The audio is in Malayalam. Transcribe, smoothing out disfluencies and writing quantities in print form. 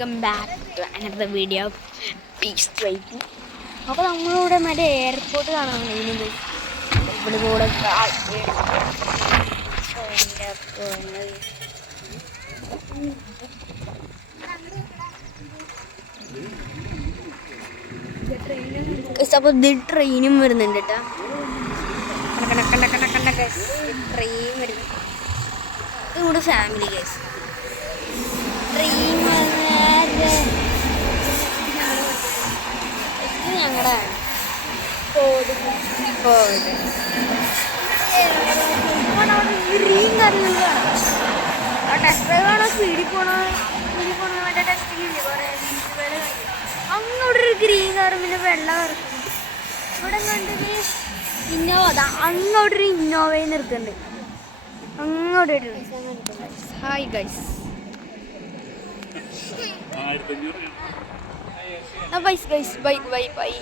Welcome back to another video of Peace Trading. അപ്പോൾ നമ്മളിവിടെ മറ്റേ എയർപോർട്ട് കാണാൻ കഴിയുന്നത് ഇവിടെ കൂടെ അപ്പോൾ ഇത് ട്രെയിനും വരുന്നുണ്ട് കേട്ടോ. ട്രെയിൻ വരുന്നു. ഇത് കൂടെ ഫാമിലി കേസ് ട്രെയിൻ ഞങ്ങളുടെ ഗ്രീൻ കറിയുണ്ട്. ആ ടെസ്റ്റ് ഡ്രൈവ് ആണോ സ്പീഡിൽ പോണോ മറ്റേ ടെസ്റ്റിങ്ങില്ലേ കുറേ അങ്ങോട്ട് ഒരു ഗ്രീൻ കാറും പിന്നെ വെള്ള കറും ഇവിടെ കണ്ടത് ഇന്നോവ. അതാ അങ്ങോട്ടൊരു ഇന്നോവയിൽ നിർത്തുന്നുണ്ട്. അങ്ങോട്ട് hi guys. Bye bye bye.